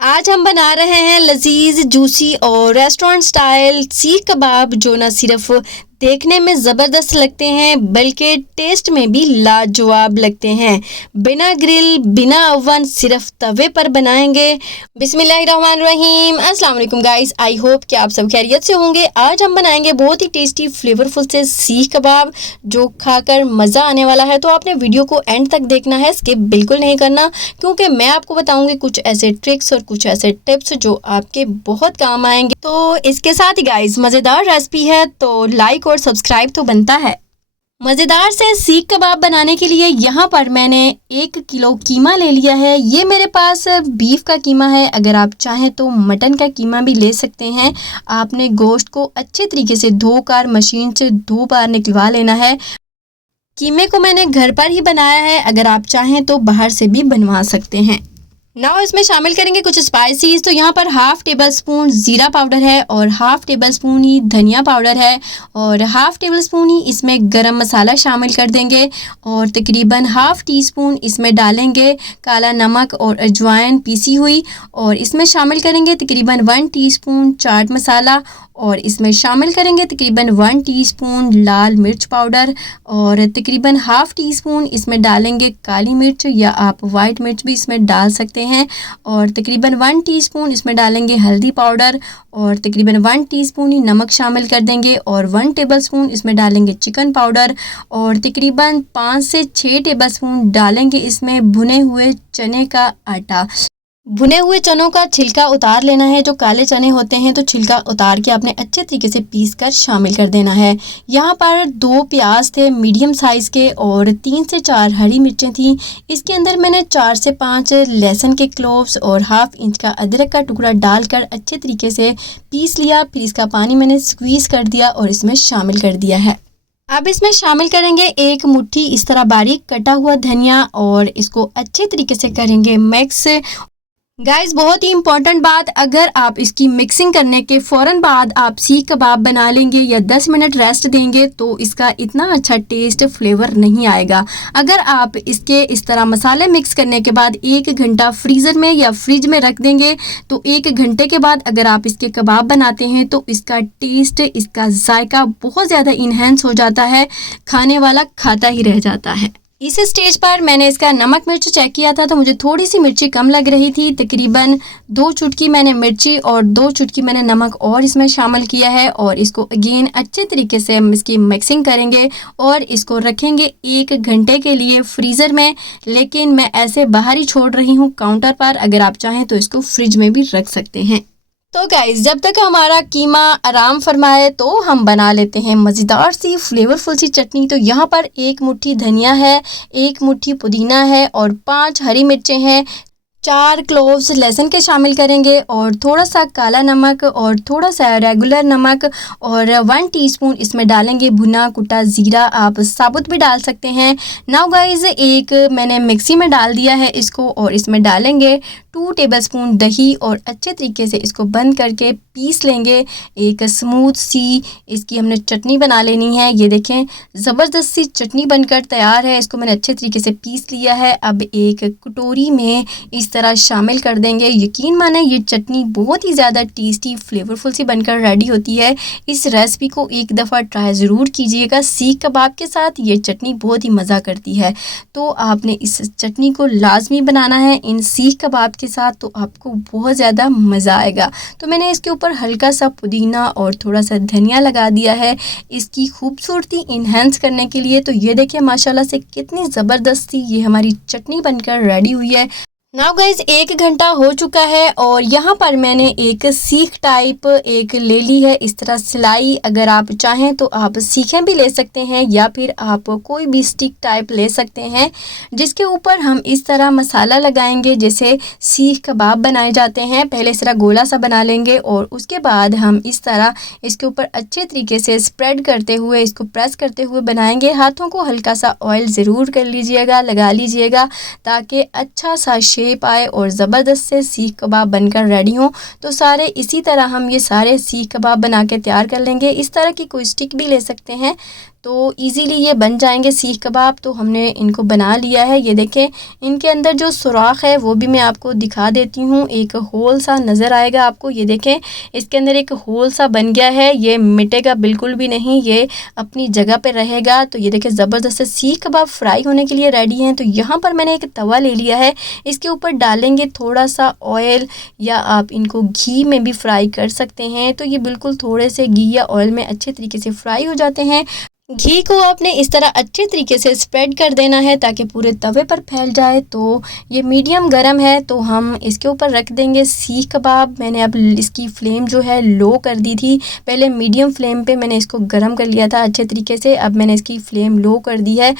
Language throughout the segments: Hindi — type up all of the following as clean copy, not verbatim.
आज हम बना रहे हैं लजीज जूसी और रेस्टोरेंट स्टाइल सीख कबाब जो न सिर्फ देखने में ज़बरदस्त लगते हैं बल्कि टेस्ट में भी लाजवाब लगते हैं। बिना ग्रिल बिना ओवन सिर्फ तवे पर बनाएंगे। बिस्मिल्लाहिर्रहमानिर्रहीम। अस्सलाम वालेकुम गाइस, आई होप कि आप सब खैरियत से होंगे। आज हम बनाएंगे बहुत ही टेस्टी फ्लेवरफुल से सीख कबाब जो खाकर मज़ा आने वाला है। तो आपने वीडियो को एंड तक देखना है, स्किप बिल्कुल नहीं करना, क्योंकि मैं आपको बताऊंगी कुछ ऐसे ट्रिक्स और कुछ ऐसे टिप्स जो आपके बहुत काम आएंगे। तो इसके साथ ही गाइस मज़ेदार रेसिपी है, तो लाइक और सब्सक्राइब तो बनता है। मज़ेदार से सीख कबाब बनाने के लिए यहाँ पर मैंने 1 किलो कीमा ले लिया है। ये मेरे पास बीफ का कीमा है, अगर आप चाहें तो मटन का कीमा भी ले सकते हैं। आपने गोश्त को अच्छे तरीके से धोकर मशीन से 2 बार निकलवा लेना है। कीमे को मैंने घर पर ही बनाया है, अगर आप चाहें तो बाहर से भी बनवा सकते हैं। नाउ इसमें शामिल करेंगे कुछ स्पाइसीज। तो यहाँ पर हाफ़ टेबल स्पून ज़ीरा पाउडर है और हाफ़ टेबल स्पून ही धनिया पाउडर है और हाफ़ टेबल स्पून ही इसमें गरम मसाला शामिल कर देंगे और तकरीबन हाफ़ टी स्पून इसमें डालेंगे काला नमक और अजवाइन पीसी हुई, और इसमें शामिल करेंगे तकरीबन 1 टीस्पून चाट मसाला और इसमें शामिल करेंगे तकरीबन 1 टीस्पून लाल मिर्च पाउडर और तकरीबन हाफ़ टी स्पून इसमें डालेंगे काली मिर्च या आप वाइट मिर्च भी इसमें डाल सकते हैं और तकरीबन 1 टीस्पून इसमें डालेंगे हल्दी पाउडर और तकरीबन 1 टीस्पून ही नमक शामिल कर देंगे और 1 टेबलस्पून इसमें डालेंगे चिकन पाउडर और तकरीबन 5 से 6 टेबलस्पून डालेंगे इसमें भुने हुए चने का आटा। भुने हुए चनों का छिलका उतार लेना है। जो काले चने होते हैं तो छिलका उतार के आपने अच्छे तरीके से पीस कर शामिल कर देना है। यहाँ पर 2 प्याज थे मीडियम साइज़ के और 3 से 4 हरी मिर्चें थी। इसके अंदर मैंने 4 से 5 लहसुन के क्लोव्स और हाफ़ इंच का अदरक का टुकड़ा डालकर अच्छे तरीके से पीस लिया। फिर इसका पानी मैंने स्क्वीज़ कर दिया और इसमें शामिल कर दिया है। अब इसमें शामिल करेंगे 1 मुट्ठी इस तरह बारीक कटा हुआ धनिया और इसको अच्छे तरीके से करेंगे मिक्स। गाइस बहुत ही इम्पॉर्टेंट बात, अगर आप इसकी मिक्सिंग करने के फ़ौरन बाद आप सीख कबाब बना लेंगे या 10 मिनट रेस्ट देंगे तो इसका इतना अच्छा टेस्ट फ्लेवर नहीं आएगा। अगर आप इसके इस तरह मसाले मिक्स करने के बाद 1 घंटा फ्रीज़र में या फ्रिज में रख देंगे तो 1 घंटे के बाद अगर आप इसके कबाब बनाते हैं तो इसका टेस्ट, इसका जायका बहुत ज़्यादा इन्हेंस हो जाता है, खाने वाला खाता ही रह जाता है। इस स्टेज पर मैंने इसका नमक मिर्च चेक किया था तो मुझे थोड़ी सी मिर्ची कम लग रही थी। तकरीबन 2 चुटकी मैंने मिर्ची और 2 चुटकी मैंने नमक और इसमें शामिल किया है और इसको अगेन अच्छे तरीके से हम इसकी मिक्सिंग करेंगे और इसको रखेंगे 1 घंटे के लिए फ्रीज़र में। लेकिन मैं ऐसे बाहर ही छोड़ रही हूँ काउंटर पर, अगर आप चाहें तो इसको फ्रिज में भी रख सकते हैं। तो गाइस जब तक हमारा कीमा आराम फरमाए तो हम बना लेते हैं मज़ेदार सी फ्लेवरफुल सी चटनी। तो यहाँ पर 1 मुट्ठी धनिया है, 1 मुट्ठी पुदीना है और 5 हरी मिर्चें हैं, 4 क्लोव्स लहसुन के शामिल करेंगे और थोड़ा सा काला नमक और थोड़ा सा रेगुलर नमक और 1 टीस्पून इसमें डालेंगे भुना कुटा ज़ीरा, आप साबुत भी डाल सकते हैं। नाउ गाइस एक मैंने मिक्सी में डाल दिया है इसको और इसमें डालेंगे 2 टेबलस्पून दही और अच्छे तरीके से इसको बंद करके पीस लेंगे। एक स्मूथ सी इसकी हमने चटनी बना लेनी है। ये देखें ज़बरदस्त सी चटनी बनकर तैयार है। इसको मैंने अच्छे तरीके से पीस लिया है। अब एक कटोरी में इस तरह शामिल कर देंगे। यकीन माने ये चटनी बहुत ही ज़्यादा टेस्टी फ्लेवरफुल सी बनकर रेडी होती है। इस रेसिपी को एक दफ़ा ट्राई ज़रूर कीजिएगा। सीख कबाब के साथ ये चटनी बहुत ही मज़ा करती है, तो आपने इस चटनी को लाजमी बनाना है इन सीख कबाब के साथ, तो आपको बहुत ज़्यादा मज़ा आएगा। तो मैंने इसके ऊपर हल्का सा पुदीना और थोड़ा सा धनिया लगा दिया है इसकी खूबसूरती इन्हेंस करने के लिए। तो ये देखिए माशाल्लाह से कितनी ज़बरदस्ती ये हमारी चटनी बनकर रेडी हुई है। नाउ गाइज 1 घंटा हो चुका है और यहाँ पर मैंने एक सीख टाइप एक ले ली है इस तरह सिलाई। अगर आप चाहें तो आप सीखें भी ले सकते हैं या फिर आप कोई भी स्टिक टाइप ले सकते हैं जिसके ऊपर हम इस तरह मसाला लगाएंगे जैसे सीख कबाब बनाए जाते हैं। पहले इस तरह गोला सा बना लेंगे और उसके बाद हम इस तरह इसके ऊपर अच्छे तरीके से स्प्रेड करते हुए इसको प्रेस करते हुए बनाएंगे। हाथों को हल्का सा ऑयल ज़रूर कर लीजिएगा, लगा लीजिएगा, ताकि अच्छा सा शेप आए और ज़बरदस्त से सीख कबाब बनकर रेडी हों। तो सारे इसी तरह हम ये सारे सीख कबाब बना के तैयार कर लेंगे। इस तरह की कोई स्टिक भी ले सकते हैं। तो इजीली ये बन जाएंगे सीख कबाब। तो हमने इनको बना लिया है। ये देखें, इनके अंदर जो सुराख है वो भी मैं आपको दिखा देती हूँ। एक होल सा नज़र आएगा आपको। ये देखें, इसके अंदर एक होल सा बन गया है। ये मिटेगा बिल्कुल भी नहीं, ये अपनी जगह पे रहेगा। तो ये देखें, ज़बरदस्त से सीख कबाब फ्राई होने के लिए रेडी हैं। तो यहाँ पर मैंने एक तवा ले लिया है, इसके ऊपर डालेंगे थोड़ा सा ऑयल, या आप इनको घी में भी फ्राई कर सकते हैं। तो ये बिल्कुल थोड़े से घी या ऑयल में अच्छे तरीके से फ्राई हो जाते हैं। घी को आपने इस तरह अच्छे तरीके से स्प्रेड कर देना है ताकि पूरे तवे पर फैल जाए। तो ये मीडियम गरम है, तो हम इसके ऊपर रख देंगे सीख कबाब। मैंने अब इसकी फ्लेम जो है लो कर दी थी, पहले मीडियम फ्लेम पे मैंने इसको गरम कर लिया था अच्छे तरीके से। अब मैंने इसकी फ्लेम लो कर दी है।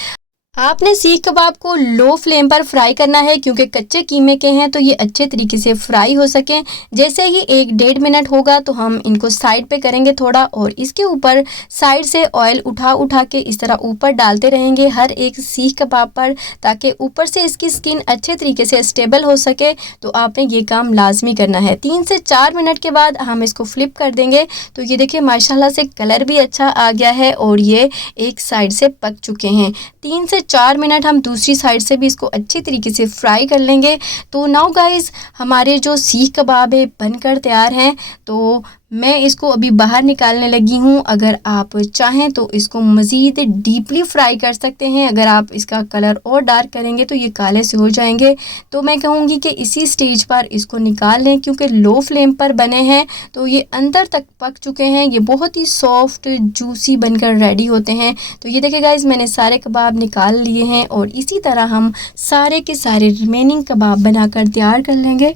आपने सीख कबाब को लो फ्लेम पर फ्राई करना है क्योंकि कच्चे कीमे के हैं, तो ये अच्छे तरीके से फ्राई हो सकें। जैसे ही 1-1.5 मिनट होगा तो हम इनको साइड पे करेंगे थोड़ा, और इसके ऊपर साइड से ऑयल उठा उठा के इस तरह ऊपर डालते रहेंगे हर एक सीख कबाब पर, ताकि ऊपर से इसकी स्किन अच्छे तरीके से स्टेबल हो सके। तो आपने ये काम लाजमी करना है। 3 से 4 मिनट के बाद हम इसको फ्लिप कर देंगे। तो ये देखिए, माशाल्लाह से कलर भी अच्छा आ गया है और ये एक साइड से पक चुके हैं। 3 से 4 मिनट हम दूसरी साइड से भी इसको अच्छी तरीके से फ्राई कर लेंगे। तो नाउ गाइस, हमारे जो सीख कबाब है बनकर तैयार हैं। तो मैं इसको अभी बाहर निकालने लगी हूँ। अगर आप चाहें तो इसको मज़ीद डीपली फ्राई कर सकते हैं। अगर आप इसका कलर और डार्क करेंगे तो ये काले से हो जाएंगे। तो मैं कहूँगी कि इसी स्टेज पर इसको निकाल लें, क्योंकि लो फ्लेम पर बने हैं तो ये अंदर तक पक चुके हैं। ये बहुत ही सॉफ्ट जूसी बनकर रेडी होते हैं। तो ये देखिए गाइस, मैंने सारे कबाब निकाल लिए हैं और इसी तरह हम सारे के सारे रिमेनिंग कबाब बनाकर तैयार कर लेंगे।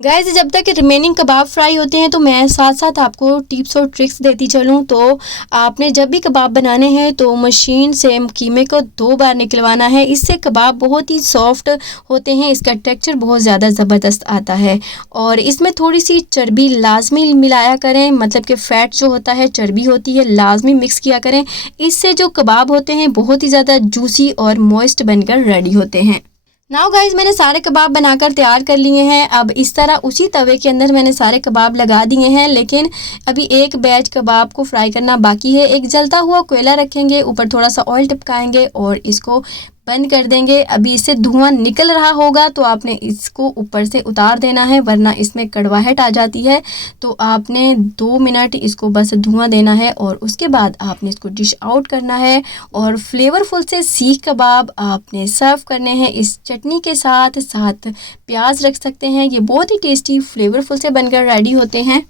गाइस, जब तक रिमेनिंग कबाब फ्राई होते हैं तो मैं साथ साथ आपको टिप्स और ट्रिक्स देती चलूँ। तो आपने जब भी कबाब बनाने हैं तो मशीन से कीमे को 2 बार निकलवाना है। इससे कबाब बहुत ही सॉफ्ट होते हैं, इसका टेक्सचर बहुत ज़्यादा ज़बरदस्त आता है। और इसमें थोड़ी सी चर्बी लाजमी मिलाया करें, मतलब कि फ़ैट जो होता है, चर्बी होती है, लाजमी मिक्स किया करें। इससे जो कबाब होते हैं बहुत ही ज़्यादा जूसी और मॉइस्ट बनकर रेडी होते हैं। नाउ गाइस, मैंने सारे कबाब बनाकर तैयार कर लिए हैं। अब इस तरह उसी तवे के अंदर मैंने सारे कबाब लगा दिए हैं, लेकिन अभी एक बैच कबाब को फ्राई करना बाकी है। एक जलता हुआ कोयला रखेंगे, ऊपर थोड़ा सा ऑयल टिपकाएंगे और इसको बंद कर देंगे। अभी इससे धुआं निकल रहा होगा तो आपने इसको ऊपर से उतार देना है, वरना इसमें कड़वाहट आ जाती है। तो आपने 2 मिनट इसको बस धुआं देना है और उसके बाद आपने इसको डिश आउट करना है। और फ्लेवरफुल से सीख कबाब आपने सर्व करने हैं इस चटनी के साथ। साथ प्याज रख सकते हैं। ये बहुत ही टेस्टी फ्लेवरफुल से बनकर रेडी होते हैं।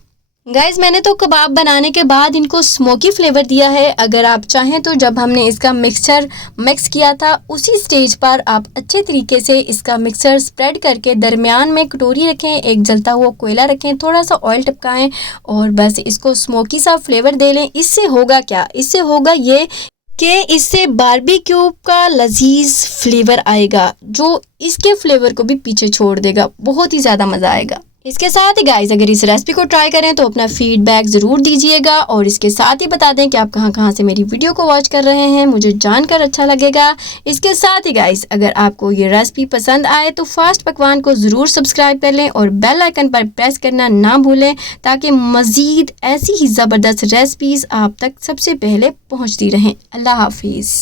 गाइस, मैंने तो कबाब बनाने के बाद इनको स्मोकी फ्लेवर दिया है। अगर आप चाहें तो जब हमने इसका मिक्सचर मिक्स किया था उसी स्टेज पर आप अच्छे तरीके से इसका मिक्सचर स्प्रेड करके दरमियान में कटोरी रखें, एक जलता हुआ कोयला रखें, थोड़ा सा ऑयल टपकाएं और बस इसको स्मोकी सा फ्लेवर दे लें। इससे होगा क्या, इससे होगा ये कि इससे बारबेक्यू का लजीज फ्लेवर आएगा जो इसके फ्लेवर को भी पीछे छोड़ देगा। बहुत ही ज़्यादा मज़ा आएगा। इसके साथ ही गाइस, अगर इस रेसिपी को ट्राई करें तो अपना फीडबैक ज़रूर दीजिएगा और इसके साथ ही बता दें कि आप कहां कहां से मेरी वीडियो को वॉच कर रहे हैं, मुझे जानकर अच्छा लगेगा। इसके साथ ही गाइस, अगर आपको ये रेसिपी पसंद आए तो फास्ट पकवान को ज़रूर सब्सक्राइब कर लें और बेल आइकन पर प्रेस करना ना भूलें, ताकि मज़ीद ऐसी ही ज़बरदस्त रेसिपीज़ आप तक सबसे पहले पहुँचती रहें। अल्लाह हाफिज़।